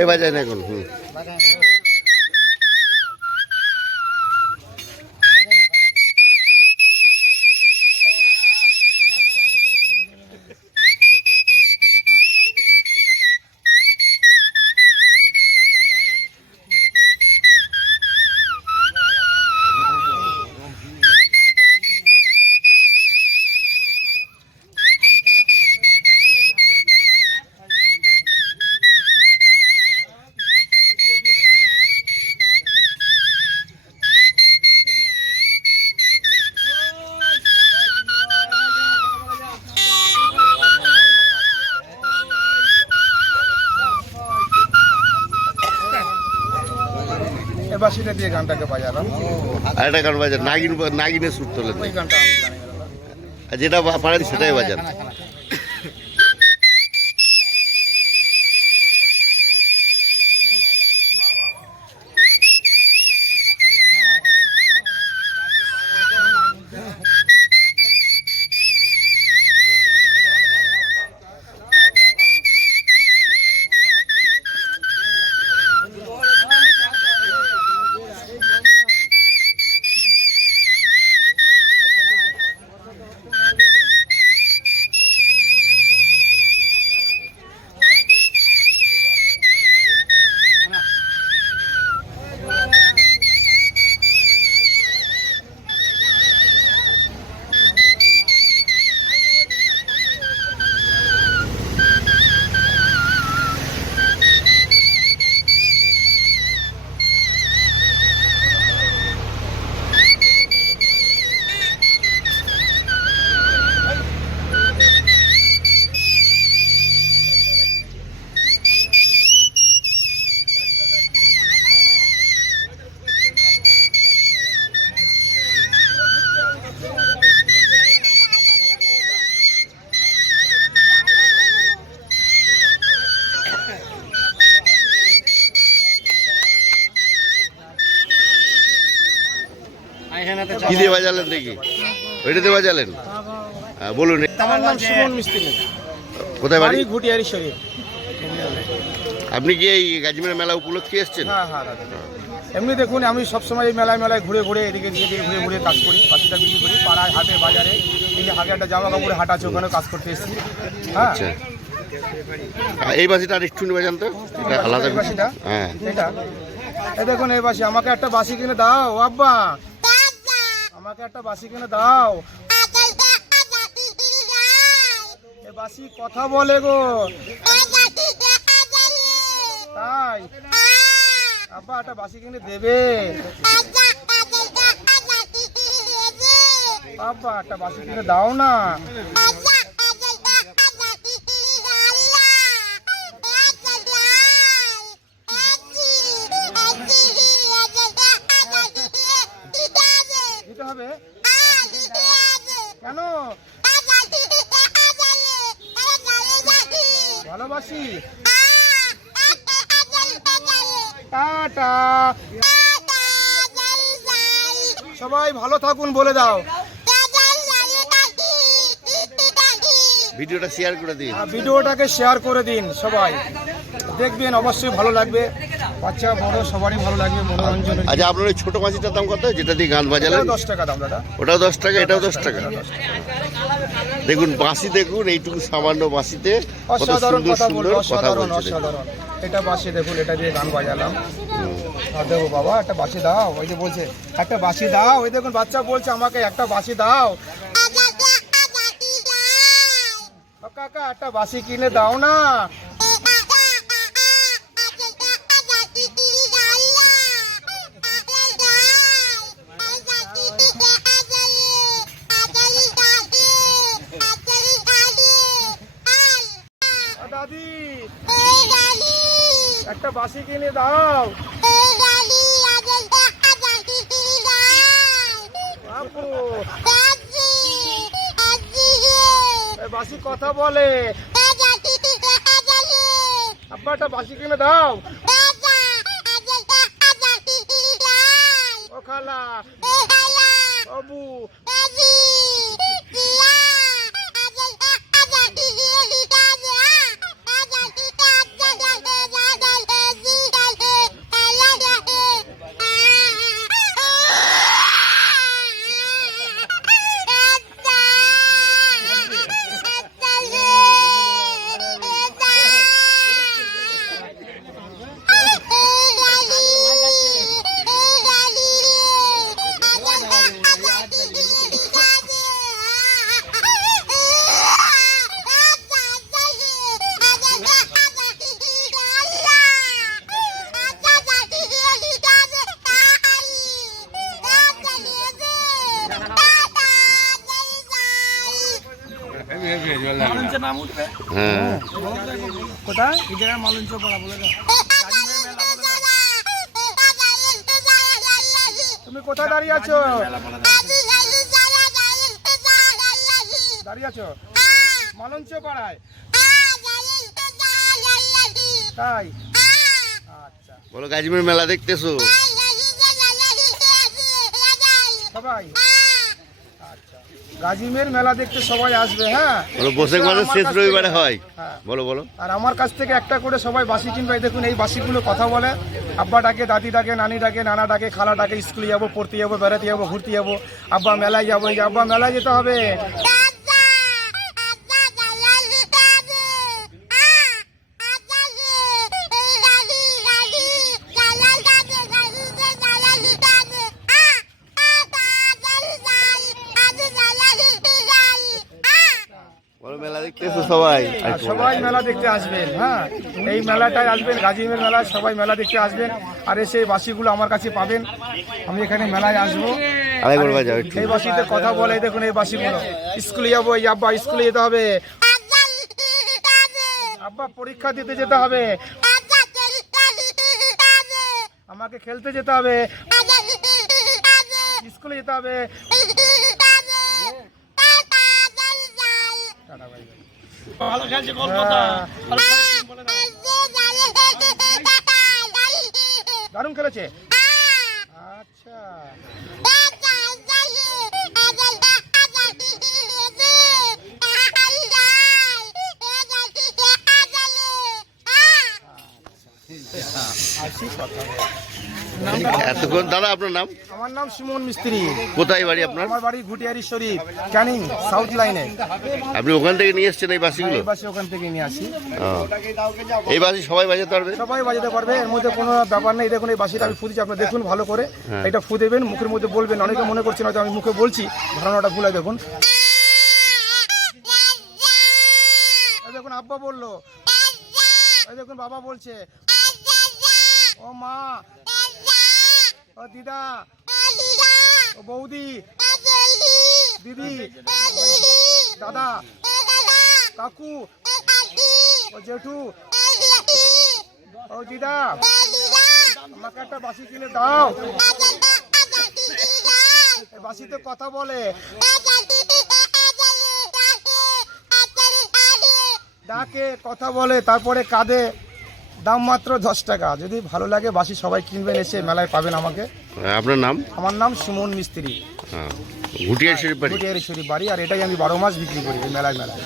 এই বাজায় না এখন হুম। সেটা দিয়ে গানটাকে বাজালাম। আর একটা গান বাজান নাগিন নাগিনে সুর তোলেন। ওই গানটা আমি জানি না। আর যেটা পারেন সেটাই বাজান। কি দিয়ে বাজালেন দেখি? ওইটা দিয়ে বাজালেন? হ্যাঁ, বলুন। আমার নাম সুমন মিস্ত্রি। কোথায় বাড়ি? ঘুটিয়ারি শরীর আপনি কি এই গাজীমেলা মেলা উপলক্ষে এসছেন? হ্যাঁ হ্যাঁ এমনি দেখুন আমি সবসময় এই মেলায় মেলায় ঘুরে ঘুরে এদিকে এদিকে ঘুরে ঘুরে কাজ করি পাখিটা বিক্রি করি পাড়ায় হাটে বাজারে যে হাটে একটা জামা কাপড়ে হাট আছে ওখানে কাজ করতে এসেছি। হ্যাঁ। আচ্ছা। এই বাসিটা আর একটু বাজান তো। এটা আলাদা বাঁশিটা? হ্যাঁ। এটা? এই দেখুন এই বাসি আমাকে একটা বাসি কিনে দাও আব্বা। আমাকে একটা বাসি কিনে দাও। এ বাসি কথা বলে গো। তাই? আব্বা, একটা বাসি কিনে দেবে। আব্বা, একটা বাসি কিনে দাও না। ভালোবাসি। টাটা। সবাই ভালো থাকুন বলে দাও। ভিডিওটা শেয়ার করে দিন। আর ভিডিওটাকে শেয়ার করে দিন সবাই। দেখবেন অবশ্যই ভালো লাগবে। বাচ্চা বড় সবারই ভালো লাগবে মনোরঞ্জনের আচ্ছা আপনার ওই ছোট মাছিটার দাম কত? যেটা দিয়ে গান বাজালেন দশ টাকা দাম দাদা। ওটাও দশ টাকা এটাও দশ টাকা। দেখুন বাঁশি দেখুন এইটুকু সামান্য বাঁশিতে কত অসাধারণ সুন্দর সুন্দর কথা অসাধারণ বলছে। অসাধারণ। এটা বাসি দেখুন এটা দিয়ে গান বাজালাম। আর দেখো বাবা একটা বাসি দাও ওই যে বলছে একটা বাসি দাও ওই দেখুন বাচ্চা বলছে আমাকে একটা বাসি দাও। কাকা একটা বাসি কিনে দাও না। একটা বাসি কিনে দাও। বাসি কথা বলে। আব্বা একটা বাসি কিনে দাও। ও খালা। বাবু নাম উঠবে। হ্যাঁ। কোথায়? এই জায়গায় মালঞ্চ পাড়া বলে দাও। তুমি কোথায় দাঁড়িয়ে আছো? দাঁড়িয়ে আছো? মালঞ্চ পাড়ায়। তাই? আচ্ছা। বলো গাজীপুর মেলা দেখতেছো? সবাই। গাজিমের মেলা দেখতে সবাই আসবে হ্যাঁ? বলো বসে মাসের শেষ রবিবারে হয়। হ্যাঁ। বলো বলো। আর আমার কাছ থেকে একটা করে সবাই বাসি কিনবে দেখুন এই বাসিগুলো কথা বলে। আব্বা ডাকে দাদি ডাকে নানি ডাকে নানা ডাকে খালা ডাকে স্কুলে যাব পড়তে যাব বেড়াতে যাব ঘুরতে যাব। আব্বা মেলায় যাব আব্বা মেলায় যেতে হবে। সবাই সবাই মেলা দেখতে আসবেন হ্যাঁ এই মেলাটায় আসবেন গাজিমের মেলায় সবাই মেলা দেখতে আসবেন আর এসে এই বাসিগুলো আমার কাছে পাবেন আমি এখানে মেলায় আসব এই বাসিতে কথা বলে দেখুন এই বাসিগুলো স্কুলে যাব এই আব্বা স্কুলে যেতে হবে আব্বা পরীক্ষা দিতে যেতে হবে আমাকে খেলতে যেতে হবে স্কুলে যেতে হবে টাটা, বাই, বাই। ভালো খেলছে কলকাতা। দারুণ খেলেছে। আচ্ছা। আসি কথা এতক্ষণ দাদা আপনার নাম? আমার নাম সুমন মিস্ত্রি। কোথায় বাড়ি আপনার? আমার বাড়ি ঘুটিয়ারি শরীফ ক্যানিং সাউথ লাইনে আপনি ওখান থেকে নিয়ে এসছেন এই বাসিগুলো? এই বাসে ওখান থেকে নিয়ে আসি। এই বাসি সবাই বাজাতে পারবে? সবাই বাজাতে পারবে এর মধ্যে কোনো ব্যাপার নেই। দেখুন এই বাসিটা আমি ফুদিছি আপনি দেখুন ভালো করে। হ্যাঁ। এটা ফু দেবেন মুখের মধ্যে বলবেন। অনেকে মনে করছেন হয়তো আমি মুখে বলছি ধারণাটা ভুলে দেখুন। দেখুন আব্বা বলল। দেখুন বাবা বলছে ও মা। ও দিদা। ও বৌদি। দিদি। দাদা। কাকু। ও জেঠু। ও দিদা। আমাকে একটা বাসি কিনে দাও। বাসিতে কথা বলে। ডাকে, কথা বলে, তারপরে কাঁদে। দাম মাত্র দশ টাকা। যদি ভালো লাগে বাসি সবাই কিনবেন এসে মেলায় পাবেন আমাকে। আপনার নাম? আমার নাম সুমন মিস্ত্রি। হ্যাঁ। শরীফ বাড়ি? গুটিয়ারি শরীফ বাড়ি আর এটাই আমি বারো মাস বিক্রি করি মেলায় মেলায়।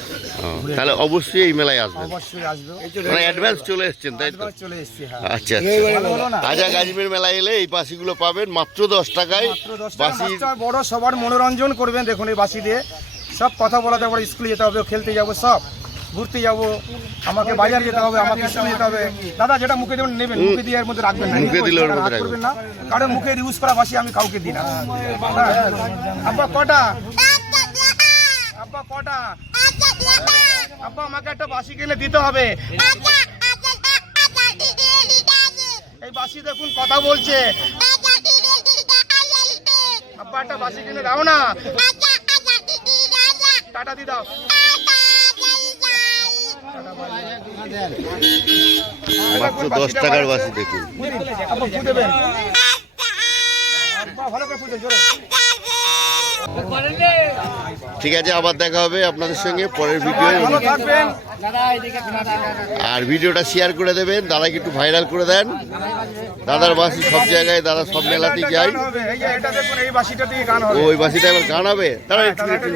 তাহলে অবশ্যই এই মেলায় আসবেন। অবশ্যই আসবে। মানে অ্যাডভান্স চলে এসছেন তাই তো? চলে এসছি হ্যাঁ। আচ্ছা আচ্ছা। তাজা গাজীমের মেলায় এলে এই বাসিগুলো পাবেন মাত্র দশ টাকায়। বাসি বড় সবার মনোরঞ্জন করবেন দেখুন এই বাসি দিয়ে সব কথা বলাতে পারে স্কুলে যেতে হবে খেলতে যাব সব। ঘুরতে যাব আমাকে বাজার যেতে হবে আমাকে স্কুলে যেতে হবে। দাদা যেটা মুখে দেবেন নেবেন। মুখে দিয়ে এর মধ্যে রাখবেন না। মুখে দিলে করবেন না। কারণ মুখে ইউজ করা বাসি আমি কাউকে দিই না। আব্বা কটা? আব্বা কটা? আব্বা আমাকে একটা বাসি কিনে দিতে হবে। এই বাসি দেখুন কথা বলছে। আব্বা একটা বাসি কিনে দাও না। টাটা দি দাও। মাত্র দশ টাকার বাসি দেখুন। জোরে ঠিক আছে আবার দেখা হবে আপনাদের সঙ্গে পরের ভিডিও আর ভিডিওটা শেয়ার করে দেবেন দাদাকে একটু ভাইরাল করে দেন। দাদার বাসি সব জায়গায় দাদা সব মেলাতেই একটা যায়। গান হবে এই যে এটা দেখুন এই বাসিটা গান হবে। ওই বাসিটা এবার গান হবে? একটু